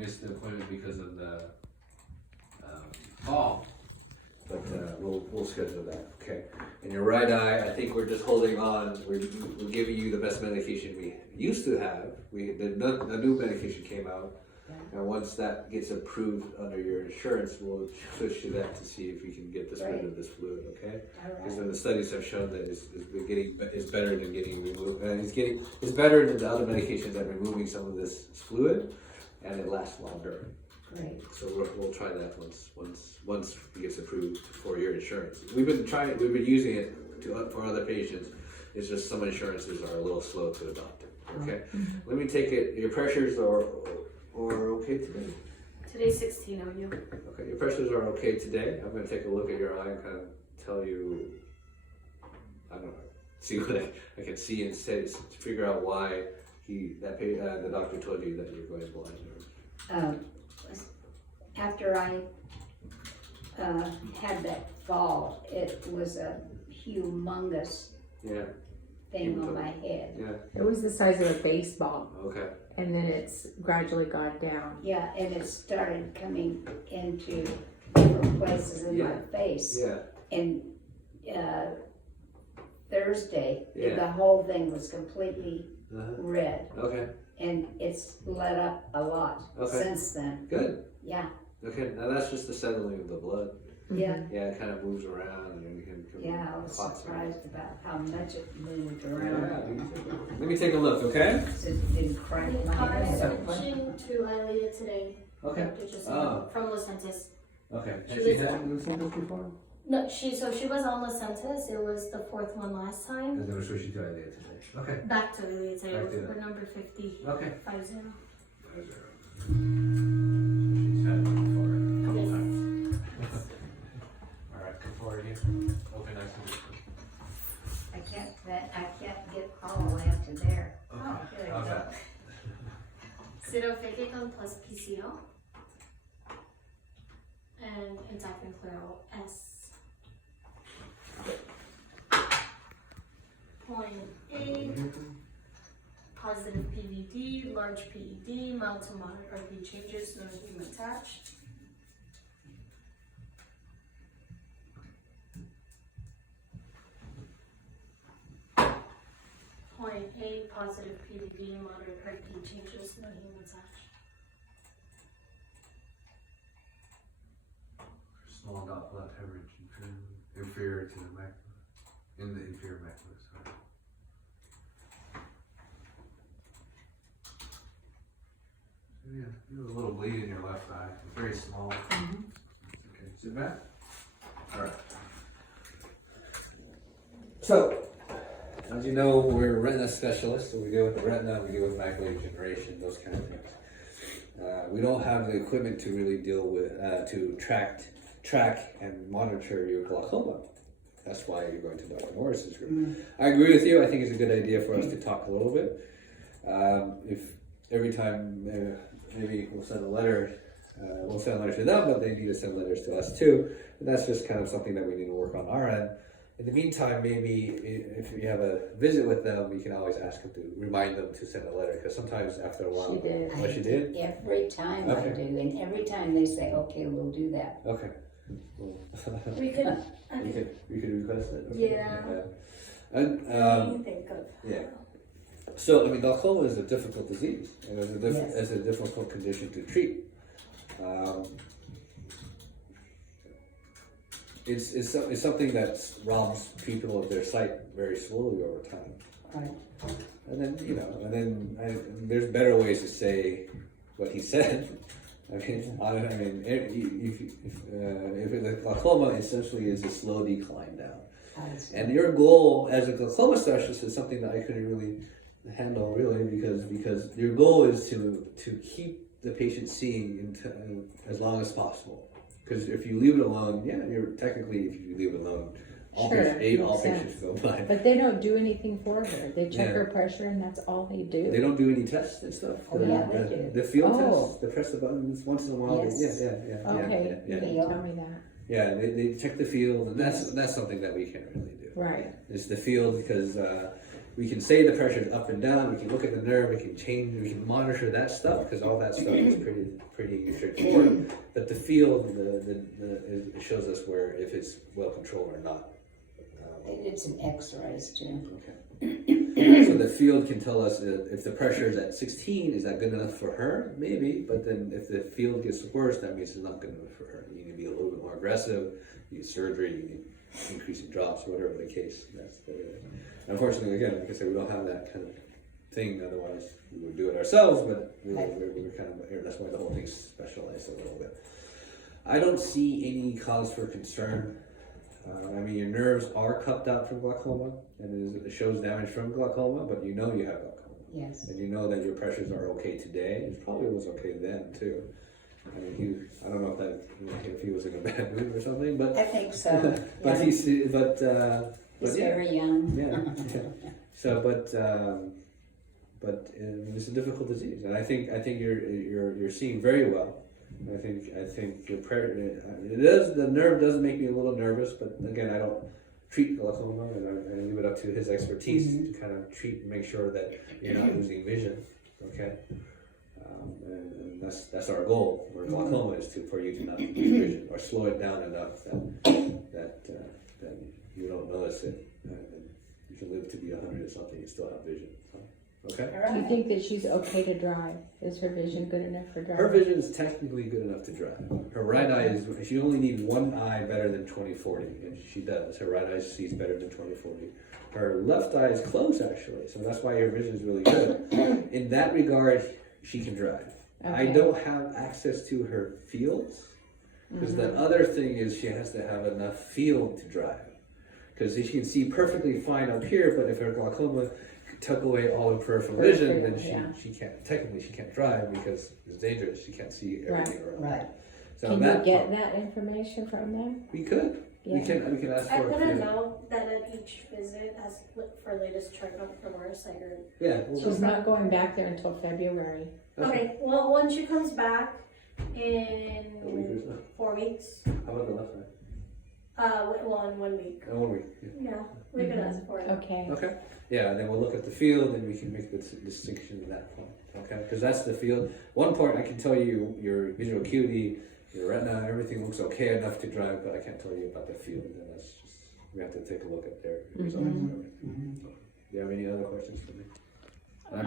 missed the appointment because of the fall. But we'll schedule that. Okay. And your right eye, I think we're just holding on. We're giving you the best medication we used to have. The new medication came out. And once that gets approved under your insurance, we'll switch to that to see if we can get rid of this fluid, okay? Because then the studies have shown that it's better than getting removed. It's better than the other medications at removing some of this fluid, and it lasts longer. Great. So we'll try that once it gets approved for your insurance. We've been using it for other patients. It's just some insurances are a little slow to adopt it. Okay. Mm-hmm. Let me take it. Your pressures are okay today? Today's 16 of you. Okay, your pressures are okay today. I'm going to take a look at your eye and kind of tell you, I don't know, see what I can see and say, figure out why the doctor told you that you're going blind. After I had that fall, it was a humongous thing on my head. Yeah. It was the size of a baseball. Okay. And then it's gradually gone down. Yeah, and it started coming into different places in my face. Yeah. And Thursday, the whole thing was completely red. Okay. And it's let up a lot since then. Good. Yeah. Okay, now that's just the settling of the blood. Yeah. Yeah, it kind of moves around and you can I was surprised about how much it moved around. Let me take a look, okay? It didn't crack my I'm head. switching to Eilea today. Okay. From Lucentis. Okay. She Has she was- had Lucentis before? No, she was on Lucentis. It was the fourth one last time. And then we're switching to Eilea today. Okay. Back to Eilea today. Back to We're number 50. Okay. 50. She's had one before. A couple Yes. times. All right, come forward again. Open nice and deep. I can't get all the way up to there. Okay. There you How's go. that? Siroficicum plus PCO. And Entaclopleral S. Point A. Positive PVD, large PED, mild to moderate RP changes, no heme attached. Point A, positive PVD, moderate RP changes, no heme attached. Small dot blood hemorrhage inferior to the macula. In the inferior macula, sorry. Yeah, you have a little bleed in your left eye. It's very small. Okay, sit back. All right. So, as you know, we're retina specialists, so we deal with the retina, we deal with macular degeneration, those kind of things. We don't have the equipment to really deal with, to track and monitor your glaucoma. That's why you're going to Dr. Morris's group. I agree with you. I think it's a good idea for us to talk a little bit. If every time, maybe we'll send a letter, we'll send letters to them, but they need to send letters to us too. And that's just kind of something that we need to work on our end. In the meantime, maybe if you have a visit with them, you can always ask them to remind them to send a letter, because sometimes after a while. She did. Oh, she did? Every time I Okay. do, and every time they say, okay, we'll do that. Okay. Cool. We could, we could request it. Yeah. And think of. yeah. So I mean, glaucoma is a difficult disease, and Yes. it's a difficult condition to treat. It's something that robs people of their sight very slowly over time. Right. And then there's better ways to say what he said. If the glaucoma essentially is a slow decline down, and your goal as a glaucoma specialist is something that I couldn't really handle because your goal is to keep the patient seeing as long as possible. Because if you leave it alone, if you leave it alone, all patients go blind. But they don't do anything for her. They check her pressure and that's all they do. They don't do any tests and stuff. Oh, yeah, they do. The field tests, they press the buttons once in a while. Yes. Okay, you didn't tell me that. Yeah, they check the field, and that's something that we can't really do. Right. It's the field because we can say the pressure is up and down, we can look at the nerve, we can change, we can monitor that stuff, because all that stuff is pretty straightforward. But the field, it shows us where, if it's well controlled or not. It's an X-rays too. Okay. So the field can tell us if the pressure is at 16, is that good enough for her? Maybe, but then if the field gets worse, that means it's not good enough for her. You need to be a little bit more aggressive, you need surgery, you need increasing drops, whatever the case. Unfortunately, again, like I said, we don't have that kind of thing, otherwise we would do it ourselves, but we're kind of, that's why the whole thing's specialized a little bit. I don't see any cause for concern. I mean, your nerves are cupped out from glaucoma, and it shows damage from glaucoma, but you know you have glaucoma. Yes. And you know that your pressures are okay today. It probably was okay then, too. I mean, I don't know if he was in a bad mood or something, but I think so. but yeah. he's He's very young. yeah. So, but it's a difficult disease, and I think you're seeing very well. I think your the nerve does make me a little nervous, but again, I don't treat glaucoma, and I leave it up to his expertise to kind of treat and make sure that you're not losing vision. Okay, and that's our goal. Where glaucoma is for you to not lose vision or slow it down enough that you don't notice it, and you can live to be 100 or something, you still have vision. So, okay. All Do you right. think that she's okay to drive? Is her vision good enough for driving? Her vision is technically good enough to drive. Her right eye is, she only needs one eye better than 20/40, and she does. Her right eye sees better than 20/40. Her left eye is close, actually, so that's why her vision is really good. In that regard, she can drive. I Okay. don't have access to her fields, because the other thing is she has to have enough field to drive. Because she can see perfectly fine up here, but if her glaucoma took away all her peripheral vision, then she can't drive because it's dangerous. She can't see everything around. Right. So Can that you get that information from them? we could. Yeah. We can ask I for a put a few. note that at each visit, as for latest checkup from our site. Yeah. She's not going back there until February. Okay, well, when she comes back A week or in so. 4 weeks, How about the left eye? well, in 1 week. 1 week. Yeah. Yeah, we can ask for it. Okay. Okay. Yeah, and then we'll look at the field and we can make the distinction at that point. Okay, because that's the field. One part I can tell you, your visual acuity, your retina, everything looks okay enough to drive, but I can't tell you about the field. And that's just, we have to take a look at their results and everything. Do you have any other questions for me? And I